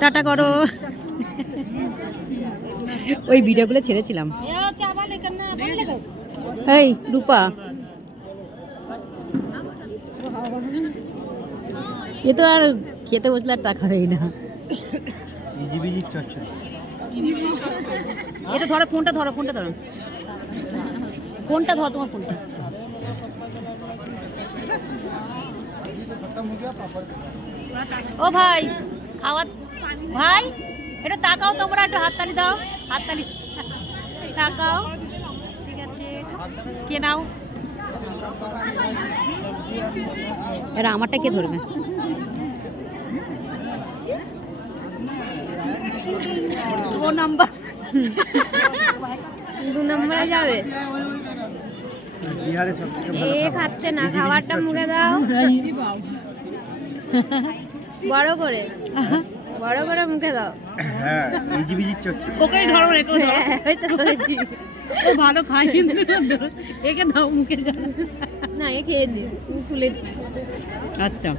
Tata করো। ওই ভিডিওগুলো ছেড়েছিলাম। এই রূপা, এ তো আর খেতে বসলে আর টাকা হবেই না। এটা ধরো, ফোনটা ধরো, ফোনটা ধরো, ফোনটা ধরো, তোমার ফোনটা। ও ভাই, খাওয়া ভাই, এটা তাকাও, তোমরা একটু হাততালি দাও, হাততালি তাকাও। ঠিক আছে, কে নাও? এরা আমারটা কে ধরবে? ও নাম্বার 2 নম্বরে যাবে। এ খাচ্ছে না, খাবারটা মুখে দাও বড় করে, বড় করে মুখে দাও। হ্যাঁ, ইজি বিজি চচ্চড়ি। ওকেই ধরো, রেখো ধরো। ওই তো বলেছি। ও ভালো খায় কিন্তু, একে দাও মুখে। না, এ খেয়েছি, মুখ খুলেছি। আচ্ছা।